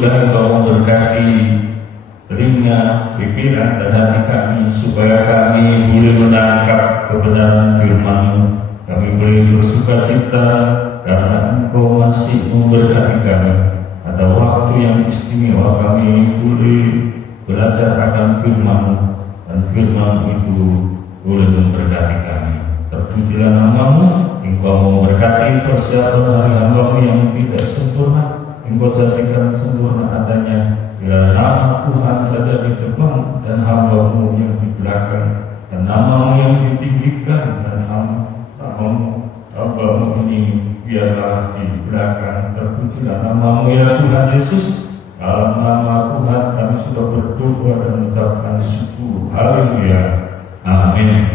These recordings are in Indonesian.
juga Engkau memberkati telinga, pikiran, dan hati kami, supaya kami boleh menangkap kebenaran firman-Mu. Kami boleh bersuka cita karena Engkau masih memberkati kami. Ada waktu yang istimewa kami boleh belajar akan firman-Mu, dan firman itu boleh memberkati kami. Terpujilah nama-Mu. Engkau memberkati persiapan hari hamba-Mu yang tidak sempurna. Engkau jadikan sempurna adanya. Bila nama Tuhan saja di depan dan hamba-Mu yang di belakang, dan nama-Mu yang ditinggikan, dan nama-Mu hamba-Mu ini biarlah di belakang. Terpujilah nama-Mu ya Tuhan Yesus. Dalam nama Tuhan kami sudah berdoa dan mengucapkan syukur. Haleluya. Amin.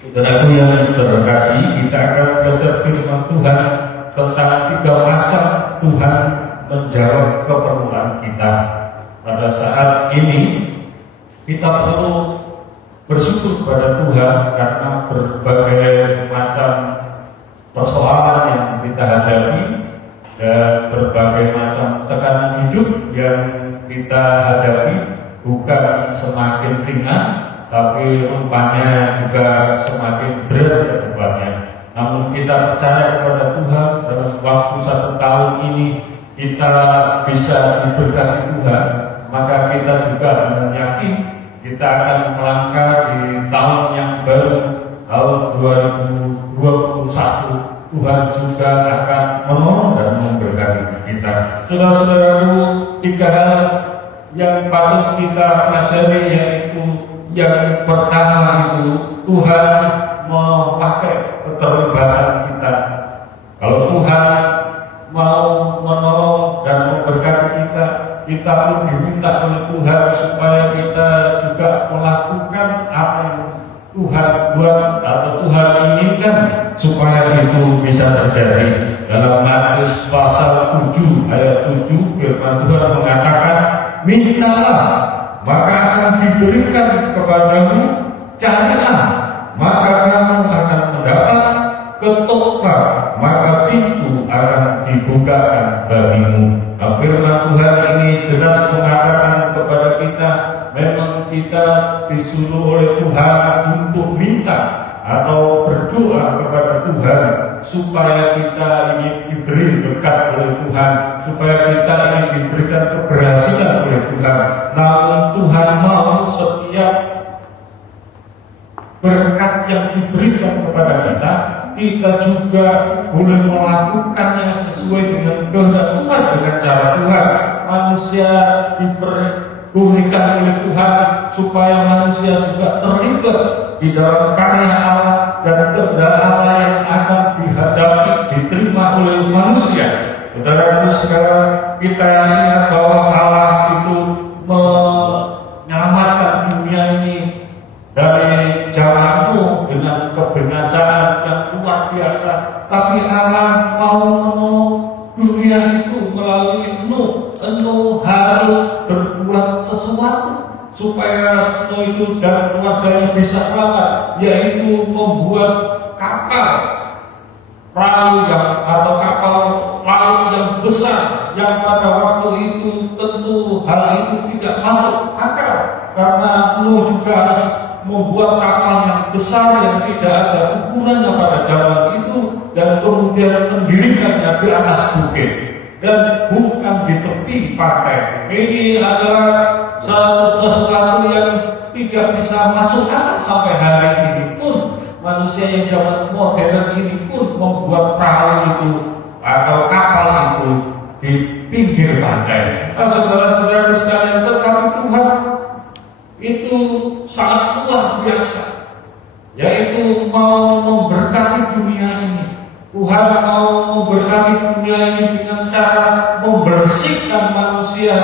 Saudaraku yang terkasih, kita akan belajar firman Tuhan tentang 3 macam Tuhan menjawab keperluan kita. Pada saat ini kita perlu bersyukur kepada Tuhan karena berbagai macam persoalan yang kita hadapi dan berbagai macam tekanan hidup yang kita hadapi bukan semakin ringan, tapi rupanya juga semakin berat ke depannya. Namun kita percaya kepada Tuhan, dalam waktu 1 tahun ini kita bisa diberkati Tuhan, maka kita juga dengan yakin kita akan melangkah di tahun yang baru, tahun 2021. Tuhan juga akan menolong dan memberkati kita. Saudara-saudaraku, 3 hal yang patut kita pelajari, yaitu yang pertama itu Tuhan memakai keterlibatan kita. Kalau Tuhan mau menolong dan memberkati kita, kita pun diminta oleh Tuhan supaya kita juga melakukan apa yang Tuhan buat atau Tuhan inginkan supaya itu bisa terjadi. Dalam Matius pasal 7 ayat 7 firman Tuhan mengatakan, mintalah maka akan diberikan kepadamu, carilah maka kamu akan mendapat, ketoklah maka pintu akan dibukakan bagimu. Firman Tuhan ini jelas mengatakan kepada kita, memang kita disuruh oleh Tuhan untuk minta atau berdoa kepada Tuhan supaya kita ini diberi berkat oleh Tuhan, supaya kita ini diberikan keberhasilan oleh Tuhan. Namun Tuhan mau setiap berkat yang diberikan kepada kita, kita juga boleh melakukannya sesuai dengan kehendak Tuhan, dengan cara Tuhan. Manusia diberikan oleh Tuhan supaya manusia juga terlibat di dalam karya Allah dan kehendak Allah yang akan dihadapi, diterima oleh manusia. Saudara-saudara sekarang, kita ingat bahwa Allah itu menyelamatkan dunia ini dari zaman Nuh dengan kebinasaan yang luar biasa. Tapi Allah mau menolong dunia itu melalui Nuh. Nuh harus berbuat sesuatu supaya Nuh itu dan keluarganya bisa selamat, yaitu membuat kapal perahu yang besar, yang pada waktu itu tentu hal itu tidak masuk akal, karena Nuh juga harus membuat kapal yang besar yang tidak ada ukurannya pada zaman itu, dan kemudian mendirikannya di atas bukit dan bukan di tepi pantai. Ini adalah sesuatu yang tidak bisa masuk akal sampai hari ini pun. Manusia yang zaman modern ini pun membuat perahu itu atau kapal itu di pinggir pantai. Saudara-saudara sekalian, tetapi Tuhan itu sangat luar biasa, yaitu mau memberkati dunia ini. Tuhan mau memberkati dunia ini dengan cara membersihkan manusia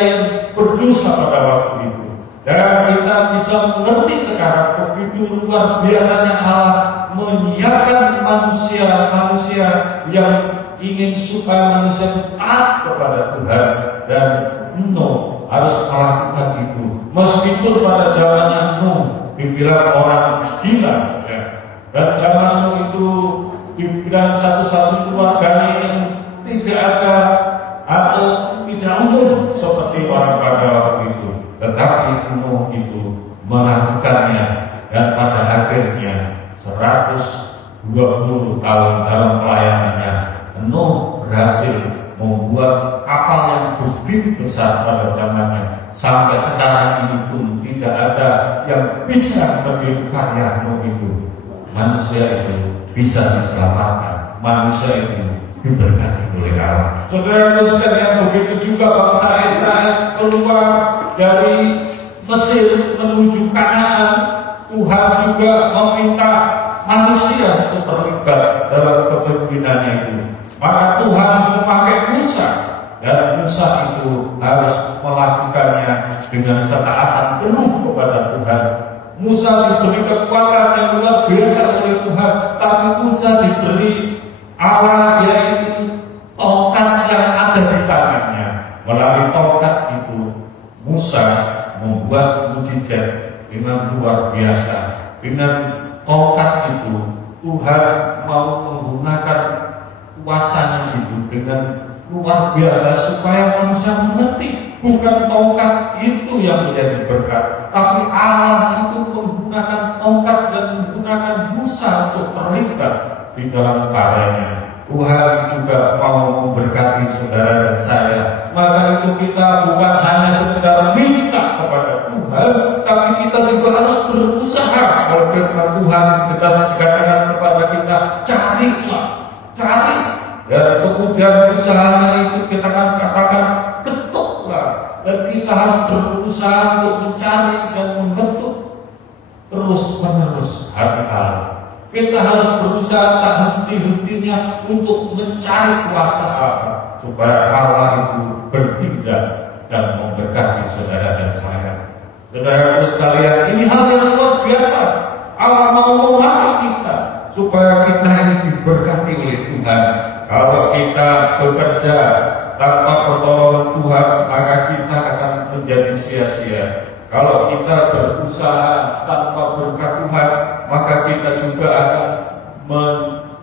yang berdosa pada waktu itu. Dan kita bisa mengerti sekarang begitu luar biasanya Allah menyiapkan manusia yang ingin supaya manusia taat kepada Tuhan, dan Nuh harus melakukan itu. Meskipun pada zamannya Nuh dibilang orang gila, ya. Dan zaman Nuh itu dibilang satu-satu keluarganya yang tidak ada atau bisa umum seperti orang pada waktu itu. Tetapi Nuh itu melakukannya, dan pada akhirnya 120 tahun dalam pelayanannya, Nuh berhasil membuat kapal yang begitu besar pada zamannya. Sampai sekarang ini pun tidak ada yang bisa meniru karya Nuh itu. Manusia itu bisa diselamatkan, manusia itu diberkati oleh Allah. Saudara sekalian, begitu juga bangsa Israel keluar dari Mesir menuju Kanaan, Tuhan juga meminta manusia terlibat dalam kepemimpinannya itu. Maka Tuhan memakai Musa, dan Musa itu harus melakukannya dengan ketaatan penuh kepada Tuhan. Musa diberi kekuatan yang luar biasa oleh Tuhan, tapi Musa diberi Allah, yaitu tongkat yang ada di tangannya. Melalui tongkat itu Musa membuat mujizat dengan luar biasa. Dengan tongkat itu Tuhan mau menggunakan kuasanya itu dengan luar biasa supaya manusia mengerti, bukan tongkat itu yang menjadi berkat, tapi Allah itu menggunakan tongkat dan menggunakan Musa untuk terlibat di dalam karyanya. Tuhan juga mau memberkati saudara dan saya. Maka itu kita bukan hanya sekedar minta kepada Tuhan, tapi kita juga harus berusaha. Kalau firman Tuhan jelas dikatakan kepada kita, carilah, cari. Dan kemudian usahanya itu kita akan katakan ketuklah. Dan kita harus berusaha untuk mencari dan membentuk terus menerus hati Allah. Kita harus berusaha tak henti-hentinya untuk mencari kuasa Allah, supaya Allah itu bertindak dan memberkati saudara dan saya. Saudara sekalian, ini hal yang luar biasa. Allah mau memakai kita supaya kita ini diberkati oleh Tuhan. Kalau kita bekerja tanpa pertolongan Tuhan, maka kita akan menjadi sia-sia. Kalau kita berusaha tanpa berkat Tuhan, maka kita juga akan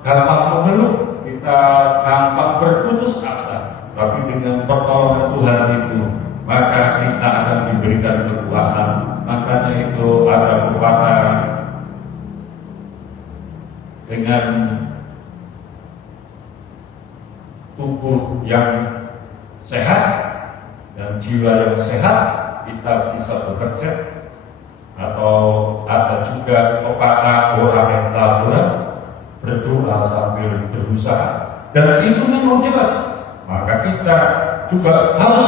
gampang mengeluh, kita gampang berputus asa. Tapi dengan pertolongan Tuhan itu, maka kita akan diberikan kekuatan. Makanya itu ada pepatah, dengan tubuh yang sehat dan jiwa yang sehat kita bisa bekerja. Atau ada juga pepatah, orang yang taburan berdoa sambil berusaha, dan itu memang jelas. Maka kita juga harus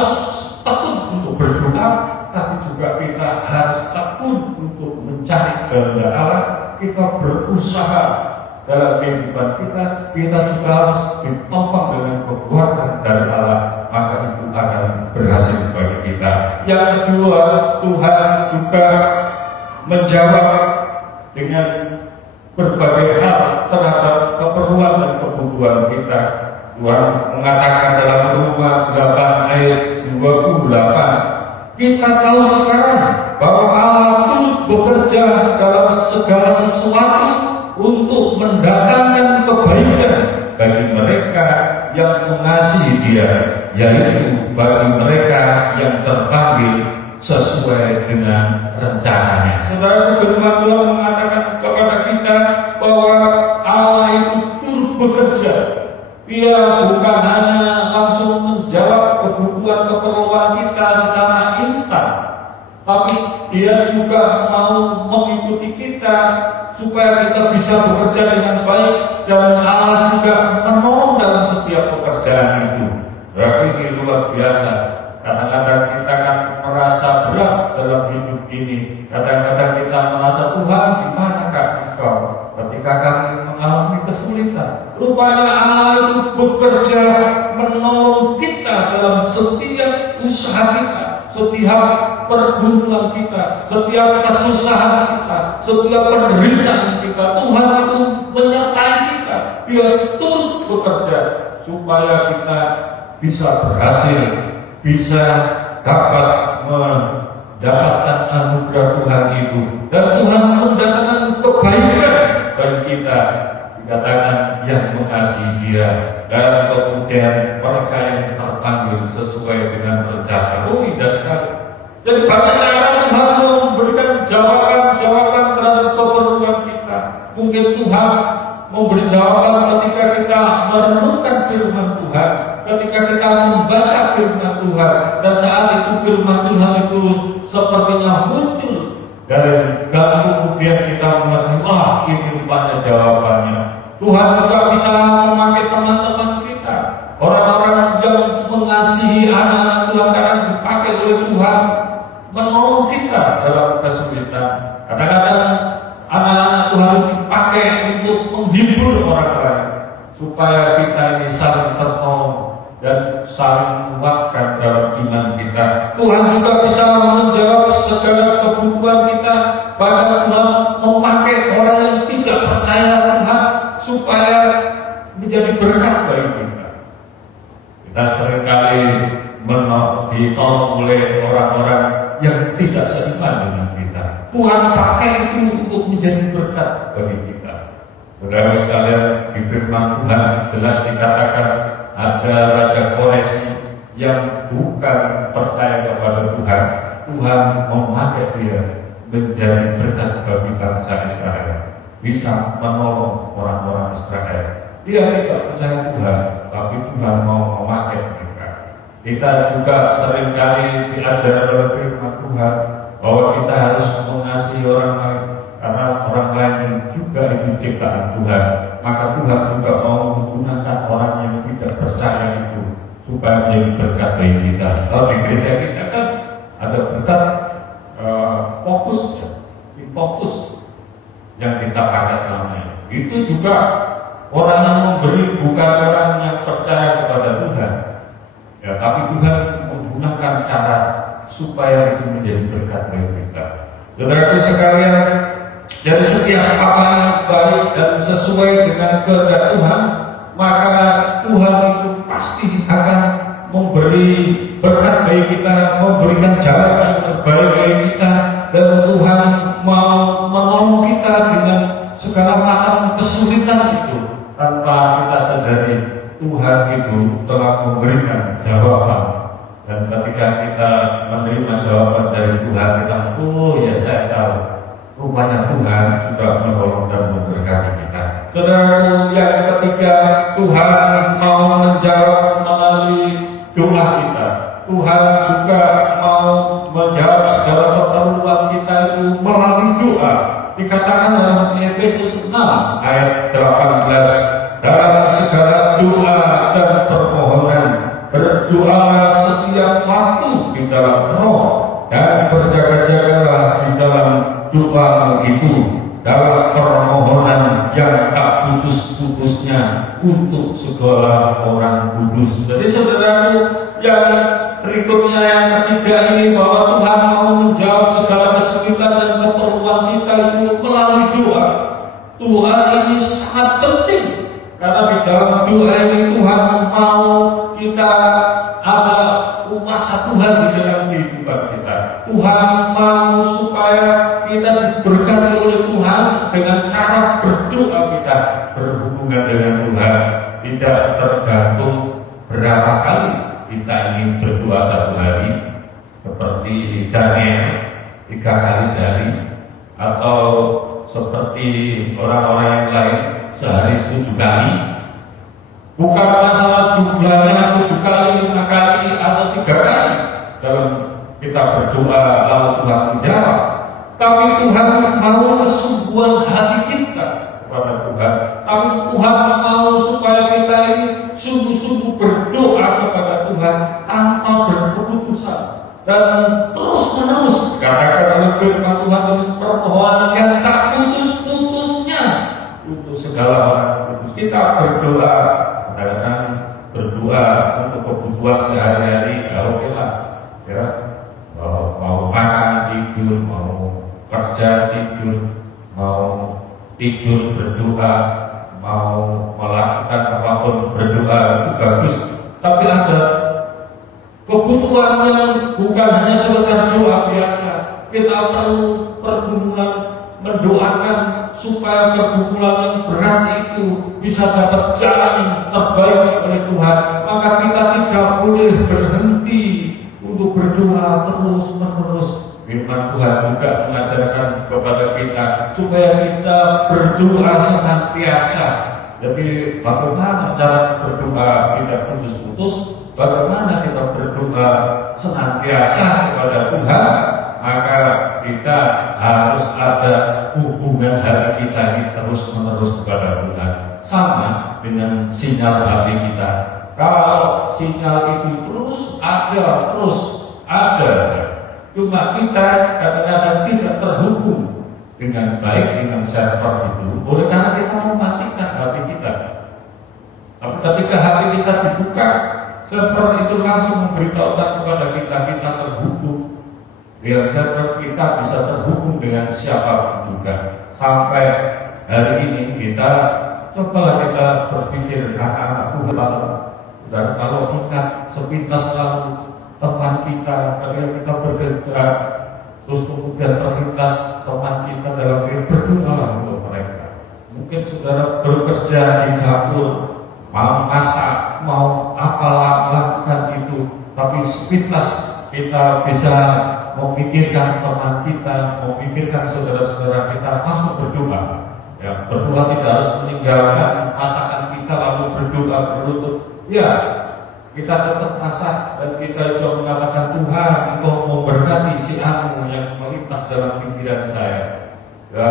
tekun untuk berdoa, tapi juga kita harus tekun untuk mencari kehendak Allah. Kita berusaha dalam kehidupan kita juga harus ditopang dengan kekuatan dari Allah, maka itu akan berhasil bagi kita. Yang kedua, Tuhan juga menjawab dengan berbagai hal terhadap keperluan dan kebutuhan kita. Tuhan mengatakan dalam Roma 8 ayat 28, kita tahu sekarang bahwa Allah turut bekerja dalam segala sesuatu untuk mendatangkan kebaikan bagi mereka yang mengasihi Dia, yaitu bagi mereka yang terpanggil sesuai dengan rencananya. Saudara, firman Tuhan mengatakan kepada kita bahwa Allah itu turut bekerja. Dia bukan hanya langsung menjawab kebutuhan keperluan kita secara instan, tapi Dia juga mau mengikuti kita supaya kita bisa bekerja dengan baik, dan Allah juga menolong dalam setiap pekerjaan itu. Berarti ini luar biasa. Kadang-kadang kita akan merasa berat dalam hidup ini. Kadang-kadang kita merasa, Tuhan, di manakah Engkau ketika kami mengalami kesulitan? Rupanya Allah itu bekerja menolong kita dalam setiap usaha kita, setiap pergumulan kita, setiap kesusahan kita, setiap penderitaan kita. Tuhan itu menyertai kita. Dia turut bekerja supaya kita bisa berhasil, bisa dapat mendapatkan anugerah Tuhan itu, dan Tuhan mendatangkan kebaikan bagi kita. Dikatakan yang mengasihi Dia, dan kemudian mereka yang terpanggil memberi jawaban ketika kita merenungkan firman Tuhan, ketika kita membaca firman Tuhan, dan saat itu firman Tuhan itu sepertinya muncul dan kemudian kita melihat, wah ini rupanya jawabannya. Tuhan juga bisa memakai teman-teman kita, orang-orang yang mengasihi anak-anak Tuhan, karena dipakai oleh Tuhan menolong kita dalam kesulitan. Kadang-kadang anak-anak Tuhan dipakai untuk menghibur orang lain, supaya kita ini saling tertolong dan saling menguatkan dalam iman kita. Tuhan juga bisa menjawab segala kebutuhan kita. Bahkan Tuhan memakai orang yang tidak percaya Tuhan supaya menjadi berkat bagi kita. Kita seringkali ditolong oleh orang-orang yang tidak seiman dengan kita. Tuhan pakai itu untuk menjadi berkat bagi kita. Saudara sekalian, di firman Tuhan jelas dikatakan ada Raja Koresi yang bukan percaya kepada Tuhan. Tuhan memakai dia menjadi berkat bagi bangsa Israel, bisa menolong orang-orang Israel. Dia tidak percaya Tuhan, tapi Tuhan mau memakai mereka. Kita juga seringkali diajar oleh firman Tuhan bahwa kita harus mengasihi orang lain, karena orang lain juga itu ciptaan Tuhan. Maka Tuhan juga mau menggunakan orang yang tidak percaya itu supaya menjadi berkat bagi kita. Kalau di gereja kita kan ada berkat fokus yang kita pakai selama ini. Itu juga orang yang memberi bukan orang yang percaya kepada Tuhan, ya, tapi Tuhan menggunakan cara supaya itu menjadi berkat bagi kita. Saudara sekalian, dari setiap apa yang baik dan sesuai dengan kehendak Tuhan, maka Tuhan itu pasti akan memberi berkat bagi kita, memberikan jalan yang terbaik bagi kita, dan Tuhan mau menolong kita dengan segala macam kesulitan itu tanpa kita sadari. Tuhan itu telah memberikan jawaban, dan ketika kita menerima jawaban dari Tuhan, kita oh ya saya tahu, rupanya Tuhan sudah menolong dan memberkati kita. Saudara, yang ketiga, Tuhan mau menjawab melalui doa kita. Tuhan juga mau menjawab segala keperluan kita itu melalui doa. Dikatakan dalam Efesus 6 ayat 18, dalam segala doa dan permohonan berdoa setiap waktu di dalam roh, dan berjaga-jagalah di dalam doa itu dalam permohonan yang tak putus-putusnya untuk segala orang kudus. Jadi saudaraku, yang berikutnya yang ketiga ini, bahwa Tuhan mau menjawab segala kesulitan dan keperluan kita itu melalui doa. Doa ini sangat penting, karena di dalam doa ini Tuhan mau kita ada kuasa Tuhan di dalam kehidupan kita. Tuhan mau supaya kita diberkati oleh Tuhan dengan cara berdoa kita berhubungan dengan Tuhan. Tidak tergantung berapa kali kita ingin berdoa satu hari, seperti Daniel 3 kali sehari, atau seperti orang-orang yang lain sehari 7 kali. Bukan masalah jumlahnya 7 kali, 5 kali, atau 3 kali dalam kita berdoa lalu Tuhan menjawab. Tapi Tuhan mau kesungguhan hati kita kepada Tuhan. Tapi Tuhan mau supaya kita ini sungguh-sungguh berdoa kepada Tuhan tanpa berkeputusan dan terus-menerus. Dikatakan oleh firman Tuhan dengan permohonan yang tak putus-putusnya untuk segala orang kudus. Kita berdoa, kadang-kadang berdoa untuk kebutuhan sehari-hari, ya oke lah, ya, mau makan tidur, mau kerja tidur, mau tidur berdoa, mau melakukan apapun berdoa, itu bagus. Tapi ada kebutuhan yang bukan hanya sekedar doa biasa. Kita perlu pergumulan mendoakan supaya pergumulan yang berat itu bisa dapat jalan terbaik oleh Tuhan. Maka kita tidak boleh berhenti untuk berdoa terus-menerus. Firman Tuhan juga mengajarkan kepada kita supaya kita berdoa senantiasa. Jadi bagaimana cara berdoa tidak putus-putus? Bagaimana kita berdoa senantiasa kepada Tuhan? Maka kita harus ada hubungan hati kita ini terus-menerus kepada Tuhan. Sama dengan sinyal hati kita. Kalau sinyal itu terus ada, cuma kita kadang-kadang tidak terhubung dengan baik dengan server itu. Oleh karena kita mematikan hati kita. Tapi ketika hati kita dibuka, server itu langsung memberitahukan kepada kita terhubung. Biar server kita bisa terhubung dengan siapapun juga. Sampai hari ini kita cobalah kita berpikir anak-anak Tuhan. Dan kalau kita sepintas lalu teman kita, ketika kita bekerja, terus kemudian terlintas teman kita dalam berdoa untuk mereka. Mungkin saudara bekerja di dapur, mau masak, mau apalah lakukan itu, tapi sepintas kita bisa memikirkan teman kita, memikirkan saudara-saudara kita, langsung berdoa. Ya, berdoa tidak harus meninggalkan masakan kita lalu berdoa berlutut. Ya, kita tetap masak dan kita juga mengatakan Tuhan, Engkau memberkati si aku yang melintas dalam pikiran saya. Ya,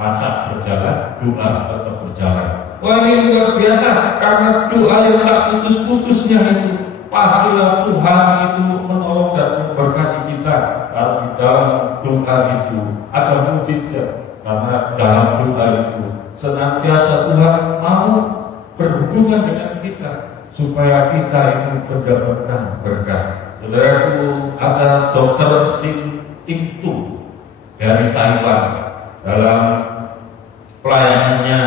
masak berjalan, doa tetap berjalan. Wah, ini luar biasa karena doa yang tak putus-putusnya itu pastilah Tuhan itu menolong dan memberkati kita. Kalau di dalam doa itu ada mujizat, karena dalam doa itu senantiasa Tuhan mau berhubungan dengan kita supaya kita itu mendapatkan berkat. Saudaraku, ada Dr. Ting Tu dari Taiwan dalam pelayanannya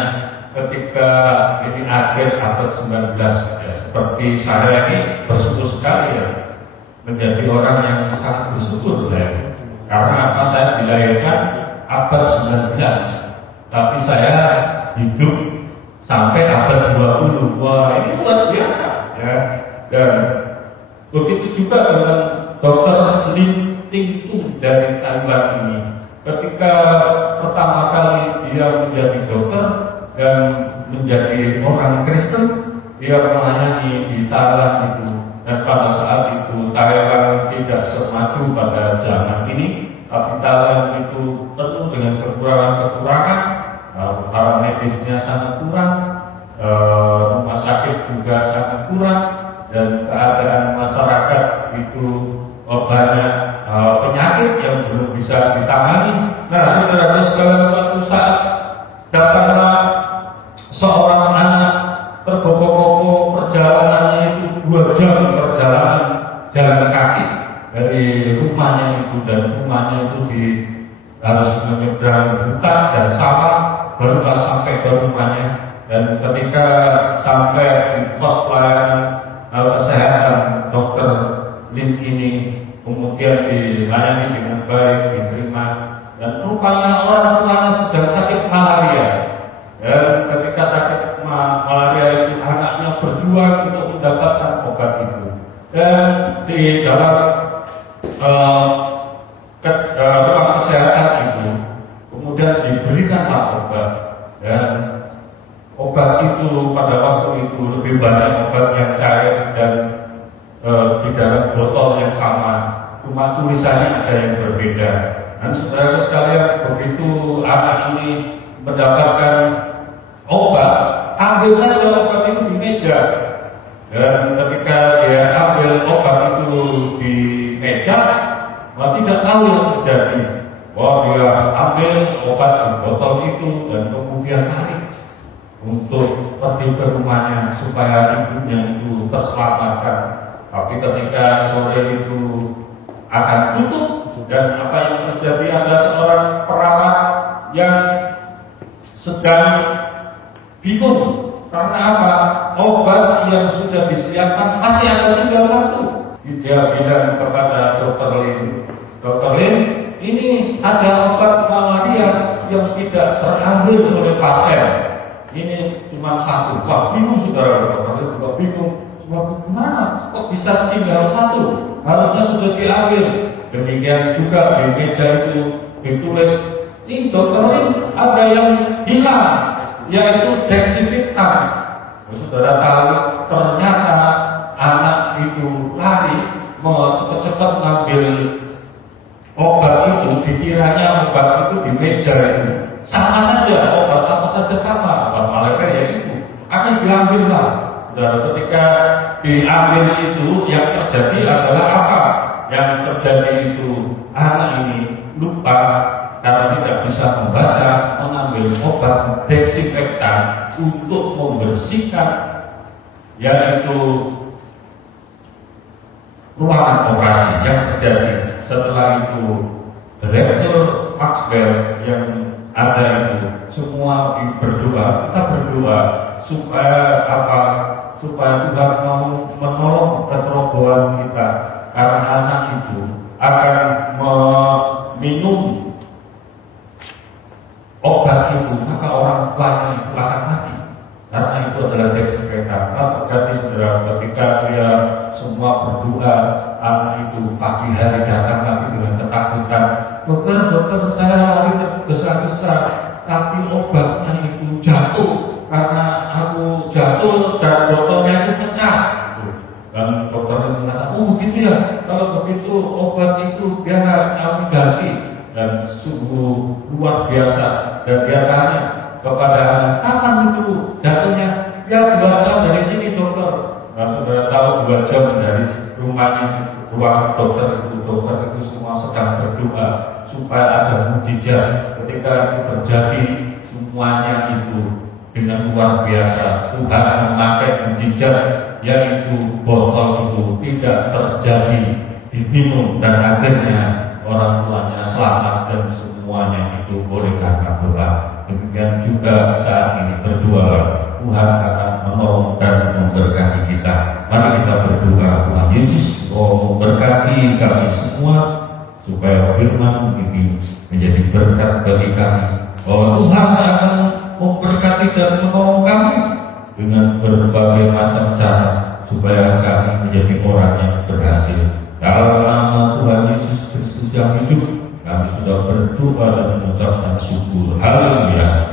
ketika ini akhir abad 19 ya, seperti saya ini bersyukur sekali ya menjadi orang yang sangat bersyukur ya. Karena apa, saya dilahirkan abad 19 tapi saya hidup sampai abad 20. Wah, ini luar biasa ya. Dan begitu juga dengan Dr. Lin Ting Tu dari Taiwan ini. Ketika pertama kali dia menjadi dokter dan menjadi orang Kristen, dia melayani di Thailand itu. Dan pada saat itu Thailand tidak semaju pada zaman ini, tapi Thailand itu penuh dengan kekurangan-kekurangan. Para medisnya sangat kurang, rumah sakit juga sangat kurang, dan keadaan masyarakat itu banyak penyakit yang belum bisa ditangani. Nah, saudara sekalian, suatu saat datanglah seorang anak terbopok-bopok, perjalanannya itu 2 jam perjalanan jalan kaki dari rumahnya itu, dan rumahnya itu harus menyeberang hutan dan sawah baru sampai ke rumahnya. Dan ketika sampai di pos pelayanan kesehatan, Dokter Lin ini kemudian dilayani dengan baik, diterima, dan rupanya orang tuanya sedang sakit malaria. Dan ketika sakit malaria itu anaknya berjuang untuk mendapatkan obat itu. Dan di dalam ruang kesehatan itu kemudian diberikanlah obat, dan obat itu pada waktu itu lebih banyak obat yang cair dan di dalam botol yang sama, cuma tulisannya ada yang berbeda. Dan saudara sekalian, begitu anak ini mendapatkan obat, ambil saja obat itu di meja. Dan ketika dia ambil obat itu di meja, tidak tahu yang terjadi. Wah, dia ambil obat di botol itu dan kemudian tarik untuk pergi ke rumahnya supaya ibunya itu terselamatkan. Tapi ketika sore itu akan tutup, dan apa yang terjadi, ada seorang perawat yang sedang bingung. Karena apa? Obat yang sudah disiapkan masih ada tinggal 1. Dia bilang kepada Dokter Lin, Dokter Lin, ini ada obat malaria yang tidak terambil oleh pasien. Ini cuma 1. Wah, bingung saudara, Dokter Lin juga bingung. Bagaimana kok bisa tinggal satu? Harusnya sudah diambil. Demikian juga di meja itu ditulis, ini dokter ini ada yang hilang, yaitu desinfektan. Saudara tahu, ternyata anak itu lari mau cepat-cepat ngambil obat itu, dikiranya obat itu di meja itu. Sama saja, obat apa saja sama, obat malaria itu akan diambil lah. Dan ketika diambil itu, yang terjadi adalah apa? Yang terjadi itu anak ini lupa karena tidak bisa membaca, mengambil obat desinfektan untuk membersihkan yaitu ruangan operasi. Yang terjadi setelah itu, Direktur Maxwell yang ada itu semua berdoa, kita berdoa supaya apa? Supaya Tuhan mau menolong kecerobohan kita, karena anak itu akan meminum obat itu, maka orang tuanya itu akan mati. Karena itu adalah desinfektan. Terjadi saudara, ketika dia semua berdoa, anak itu pagi hari datang lagi dengan ketakutan. Dokter, saya lari tergesa-gesa, tapi obatnya itu jatuh. Karena aku jatuh dan botolnya itu pecah. Dan dokter itu mengatakan, oh begitu ya, kalau begitu obat itu biar kami ganti. Dan sungguh luar biasa. Dan dia tanya kepada anak, kapan itu jatuhnya? Ya 2 jam dari sini dokter. Nah saudara tahu 2 jam dari rumahnya, ruang dokter itu semua sedang berdoa supaya ada mujizat. Ketika itu terjadi, semuanya itu dengan luar biasa. Tuhan memakai mujizat, yaitu botol itu tidak terjadi diminum dan akhirnya orang tuanya selamat dan semuanya itu boleh karena doa. Demikian juga saat ini berdoa, Tuhan akan menolong dan memberkati kita. Mari kita berdoa, Tuhan Yesus memberkati kami semua supaya firman ini menjadi berkat bagi kami. Bahwa Tuhan akan memberkati dan menolong kami dengan berbagai macam cara supaya kami menjadi orang yang berhasil. Dalam nama Tuhan Yesus Kristus yang hidup, kami sudah berdoa dan mengucapkan syukur. Haleluya.